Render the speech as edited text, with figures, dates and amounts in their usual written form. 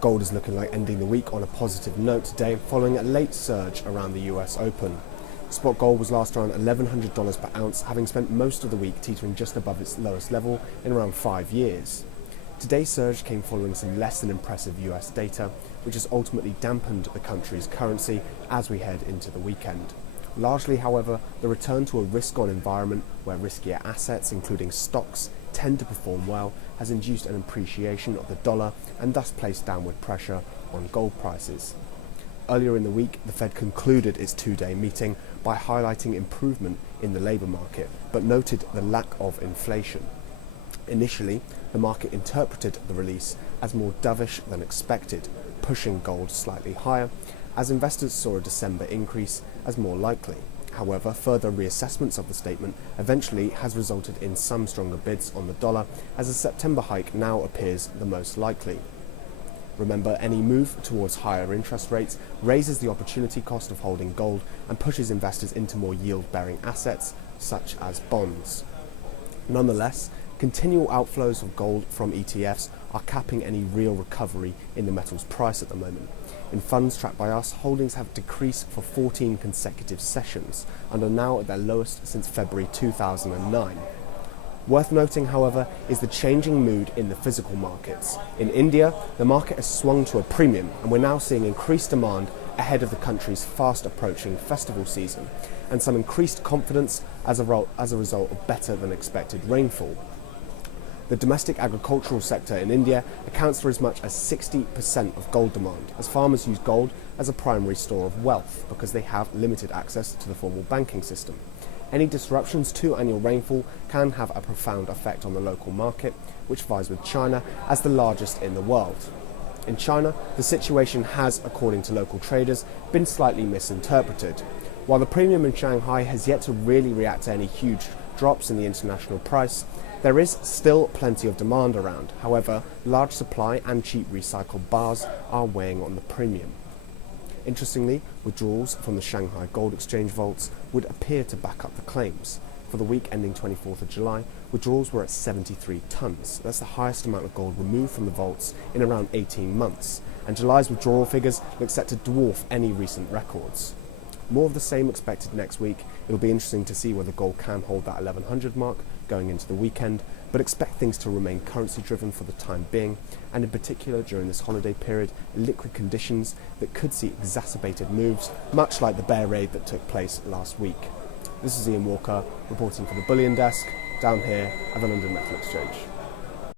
Gold is looking like ending the week on a positive note today, following a late surge around the US Open. Spot gold was last around $1,100 per ounce, having spent most of the week teetering just above its lowest level in around 5 years. Today's surge came following some less than impressive US data, which has ultimately dampened the country's currency as we head into the weekend. Largely, however, the return to a risk-on environment where riskier assets, including stocks, tend to perform well, has induced an appreciation of the dollar and thus placed downward pressure on gold prices. Earlier in the week, the Fed concluded its two-day meeting by highlighting improvement in the labour market, but noted the lack of inflation. Initially, the market interpreted the release as more dovish than expected, pushing gold slightly higher, as investors saw a December increase as more likely. However, further reassessments of the statement eventually has resulted in some stronger bids on the dollar, as a September hike now appears the most likely. Remember, any move towards higher interest rates raises the opportunity cost of holding gold and pushes investors into more yield-bearing assets, such as bonds. Nonetheless, continual outflows of gold from ETFs are capping any real recovery in the metal's price at the moment. In funds tracked by us, holdings have decreased for 14 consecutive sessions and are now at their lowest since February 2009. Worth noting, however, is the changing mood in the physical markets. In India, the market has swung to a premium, and we're now seeing increased demand ahead of the country's fast approaching festival season, and some increased confidence as a result of better than expected rainfall. The domestic agricultural sector in India accounts for as much as 60% of gold demand, as farmers use gold as a primary store of wealth because they have limited access to the formal banking system. Any disruptions to annual rainfall can have a profound effect on the local market, which vies with China as the largest in the world. In China, the situation has, according to local traders, been slightly misinterpreted. While the premium in Shanghai has yet to really react to any huge drops in the international price, there is still plenty of demand around. However, large supply and cheap recycled bars are weighing on the premium. Interestingly, withdrawals from the Shanghai Gold Exchange vaults would appear to back up the claims. For the week ending 24th of July, withdrawals were at 73 tonnes. That's the highest amount of gold removed from the vaults in around 18 months, and July's withdrawal figures look set to dwarf any recent records. More of the same expected next week. It'll be interesting to see whether gold can hold that 1100 mark going into the weekend, but expect things to remain currency driven for the time being, and in particular during this holiday period, liquid conditions that could see exacerbated moves, much like the bear raid that took place last week. This is Ian Walker reporting for the Bullion Desk down here at the London Metal Exchange.